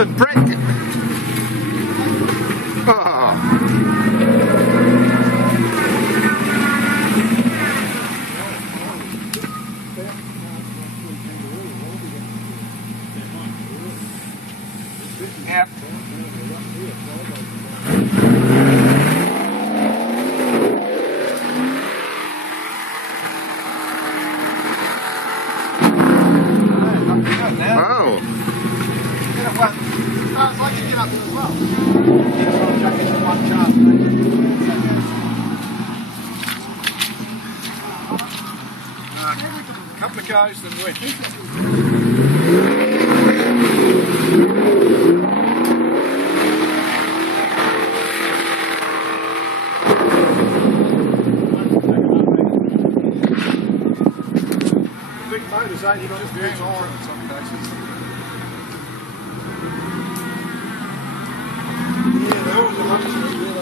even break it. Oh. Yep. Oh. I'd like to get up there as well. A couple of goes, then win. Big motors, eh? You've got to do it in some cases.